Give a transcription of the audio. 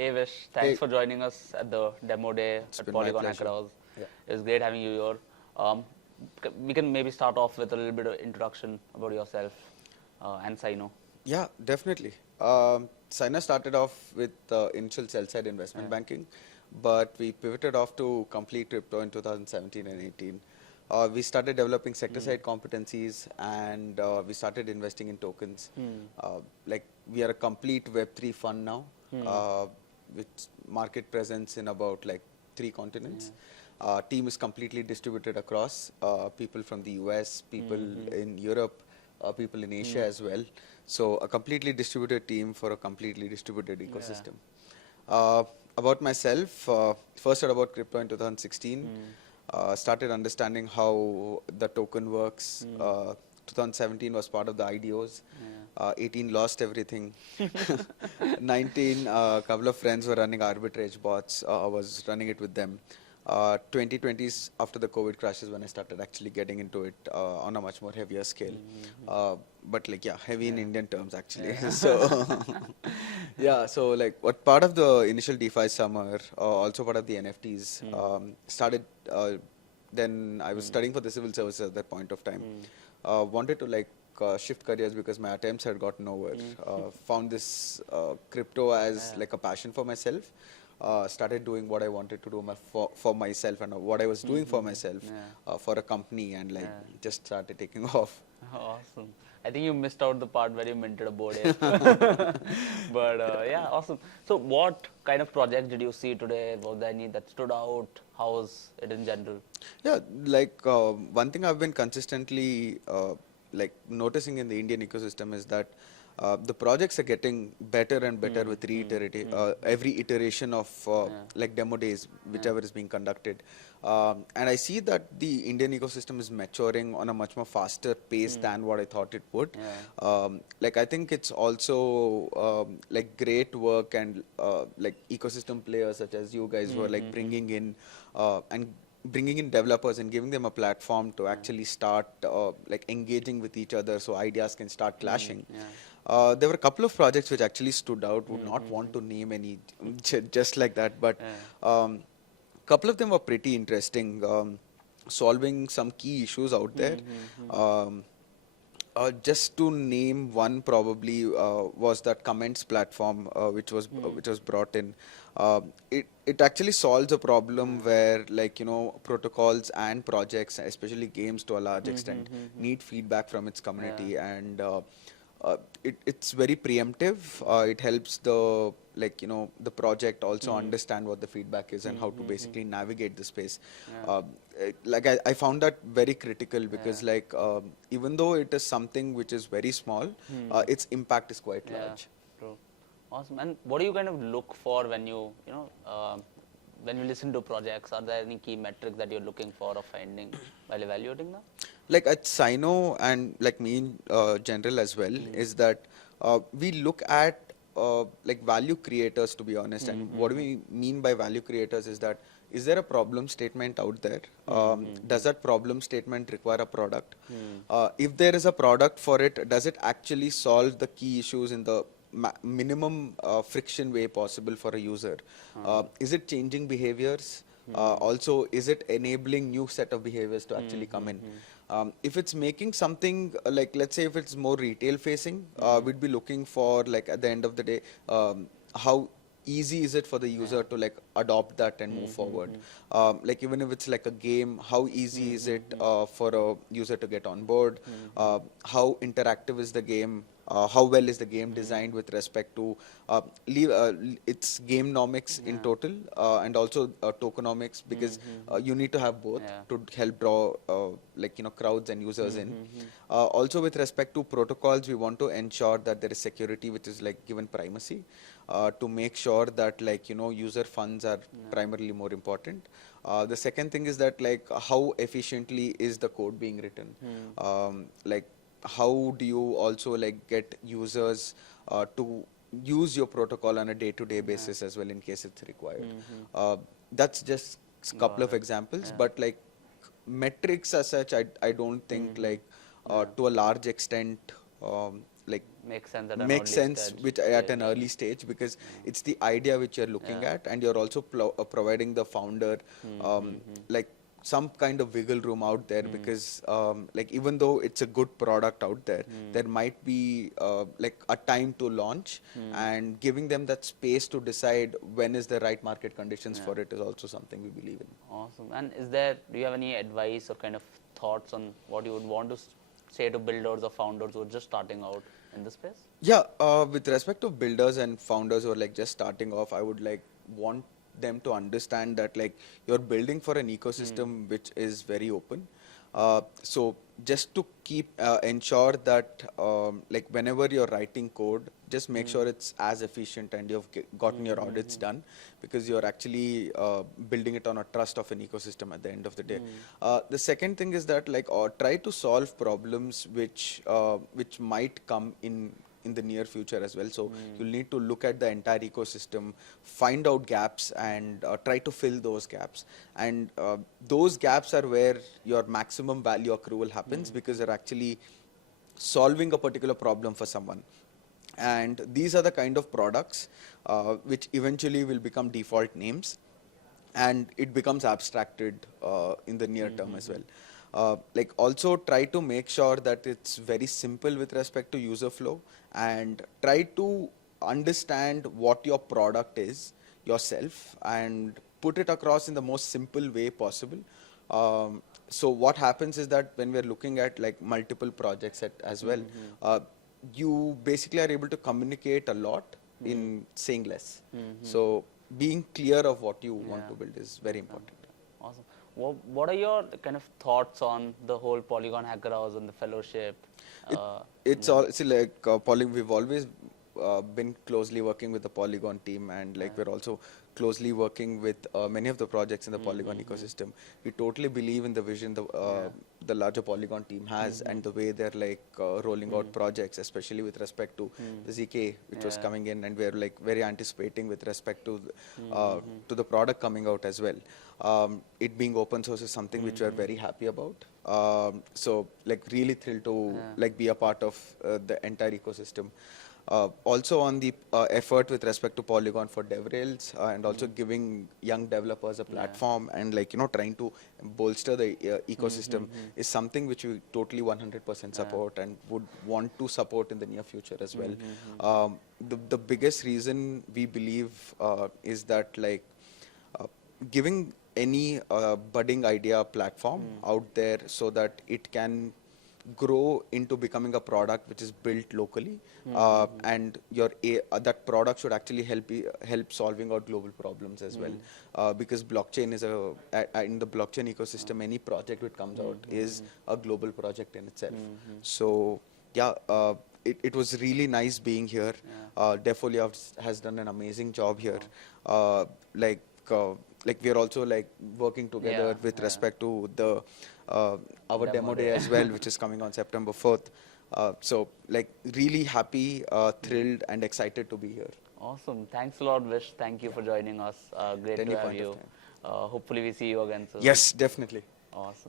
Hey Vish, Hey, thanks for joining us at the demo day it's at been my Polygon pleasure. Hackers. Yeah. It's great having you here. Um, we can maybe start off with a little bit of introduction about yourself and Sino. Yeah, definitely. Sina started off with initial sell-side Yeah. investment banking, but we pivoted off to complete crypto in 2017 and 18. We started developing Hmm. sector-side competencies and we started investing in tokens. Hmm. Like we are a complete Web3 fund now, Hmm. uh, with market presence in about like 3 continents. Yeah. Team is completely distributed across people from the US, people Hmm. Hmm. in Europe, people in Asia Hmm. as well. So a completely distributed team for a completely distributed Yeah. ecosystem. Uh, about myself, first heard about crypto in 2016. Hmm. Started understanding how the token works. Hmm. 2017 was part of the IDOs. Yeah. 18 lost everything. 19, a couple of friends were running arbitrage bots. I was running it with them. 2020s after the COVID crashes when I started actually getting into it on a much more heavier scale. Hmm. Hmm. Uh, but like yeah, heavy in Yeah. Indian terms actually. Yeah. So yeah, so like what part of the initial DeFi summer, also part of the NFTs, Hmm. started. Then I was Hmm. studying for the civil services at that point of time. Hmm. Wanted to like shift careers because my attempts had gotten nowhere. Hmm. Found this crypto as Yeah. like a passion for myself. Started doing what I wanted to do for myself and what I was Hmm. doing for Hmm. Hmm. myself Yeah. for a company and like Yeah. just started taking off. Awesome. I think you missed out the part where you minted a board ape. But yeah, awesome. So what kind of project did you see today? Was there any that stood out? How was it in general? Yeah, like one thing I've been consistently like noticing in the Indian ecosystem is that the projects are getting better and better Hmm, with hmm, hmm, every iteration of yeah, like demo days, yeah, whichever is being conducted. And I see that the Indian ecosystem is maturing on a much more faster pace hmm, than what I thought it would. yeah, Like I think it's also like great work and like ecosystem players such as you guys who hmm, are like hmm, hmm, bringing in and bringing in developers and giving them a platform to yeah, actually start like engaging with each other so ideas can start hmm, clashing. yeah, There were a couple of projects which actually stood out, would hmm, not hmm, want hmm, to name any just like that, but yeah, couple of them were pretty interesting, solving some key issues out there. hmm, hmm, hmm, Um, just to name one, probably was that comments platform, hmm, which was brought in. It actually solves a problem yeah, where like protocols and projects, especially games to a large hmm, hmm, extent, hmm, hmm, need feedback from its yeah, community and. It's very preemptive. It helps the the project also hmm, understand what the feedback is and hmm, how to hmm, hmm, basically navigate the space. yeah, Uh, like I found that very critical yeah, because like even though it is something which is very small, hmm, its impact is quite yeah, large. true. Awesome. And what do you kind of look for when when you listen to projects? Are there any key metrics that you're looking for or finding while evaluating them? Like at Sino and like me in general as well, Hmm. is that we look at like value creators, to be honest. Hmm. And Hmm. what do we mean by value creators is that is there a problem statement out there? Hmm. Hmm. Does that problem statement require a product? Hmm. If there is a product for it, does it actually solve the key issues in the minimum friction way possible for a user? Hmm. Is it changing behaviors? Hmm. Also, is it enabling new set of behaviors to Hmm. actually come Hmm. in? Hmm. If it's making something like, let's say, if it's more retail facing, Hmm. we'd be looking for like at the end of the day, how easy is it for the Yeah. user to like adopt that and move Hmm. Hmm. forward? Hmm. Like even if it's like a game, how easy Hmm. is Hmm. it Hmm. for a user to get on board? Hmm. Hmm. How interactive is the game? How well is the game Hmm. designed with respect to its game nomics in Yeah. total and also tokenomics, Hmm. because Hmm. Hmm. you need to have both Yeah. to help draw like crowds and users Hmm. in. Hmm. Hmm. Also with respect to protocols, we want to ensure that there is security which is like given primacy to make sure that like user funds are Yeah. primarily more important. The second thing is that like how efficiently is the code being written? Hmm. Like how do you also like get users to use your protocol on a day-to-day Yeah. basis as well in case it's required. Hmm. Hmm. Uh, that's just a couple Got of it. examples, Yeah. but like metrics as such, I don't Hmm. think Hmm. like Yeah. to a large extent like Makes sense at an makes early sense stage. which at an early stage, because it's the idea which you're looking Yeah. at, and you're also providing the founder like some kind of wiggle room out there, because like even though it's a good product out there, there might be like a time to launch, and giving them that space to decide when is the right market conditions Yeah. for it is also something we believe in. Awesome. And do you have any advice or kind of thoughts on what you would want to say to builders or founders who are just starting out in this space? Yeah, with respect to builders and founders who are like just starting off, I would like want them to understand that like you're building for an ecosystem which is very open. So just to keep ensure that like whenever you're writing code, just make sure it's as efficient and you've gotten your audits done, because you're actually building it on a trust of an ecosystem at the end of the day. The second thing is that like try to solve problems which might come in the near future as well. So you'll need to look at the entire ecosystem, find out gaps, and try to fill those gaps. And those gaps are where your maximum value accrual happens, because you're actually solving a particular problem for someone. And these are the kind of products which eventually will become default names, and it becomes abstracted in the near term as well. Like also try to make sure that it's very simple with respect to user flow, and try to understand what your product is yourself and put it across in the most simple way possible. So what happens is that when we're looking at like multiple projects as well, you basically are able to communicate a lot in saying less. So being clear of what you want to build is very important. Awesome. What are your kind of thoughts on the whole Polygon Hacker House and the fellowship? It's all, see, like we've always been closely working with the Polygon team, and like we're also closely working with many of the projects in the Polygon ecosystem. We totally believe in the vision the larger Polygon team has, and the way they're like rolling out projects, especially with respect to the ZK which was coming in, and we're like very anticipating with respect to the product coming out as well. It being open source is something which we're very happy about. So like really thrilled to like be a part of the entire ecosystem. Also on the effort with respect to Polygon for DevRails, and also giving young developers a platform, and like, you know, trying to bolster the ecosystem is something which we totally 100% support and would want to support in the near future as well. The biggest reason we believe is that like giving any budding idea platform out there, so that it can grow into becoming a product which is built locally, and that product should actually help solving out global problems as well, because blockchain is in the blockchain ecosystem, any project which comes out is a global project in itself. So yeah, it was really nice being here. Defolio has done an amazing job here. Like we are also like working together with respect to the our demo day as well, which is coming on September 4th. So like really happy, thrilled, and excited to be here. Awesome. Thanks a lot, Vish. Thank you for joining us. Great At any to have point of you. time. Hopefully we see you again soon. Yes, definitely. Awesome.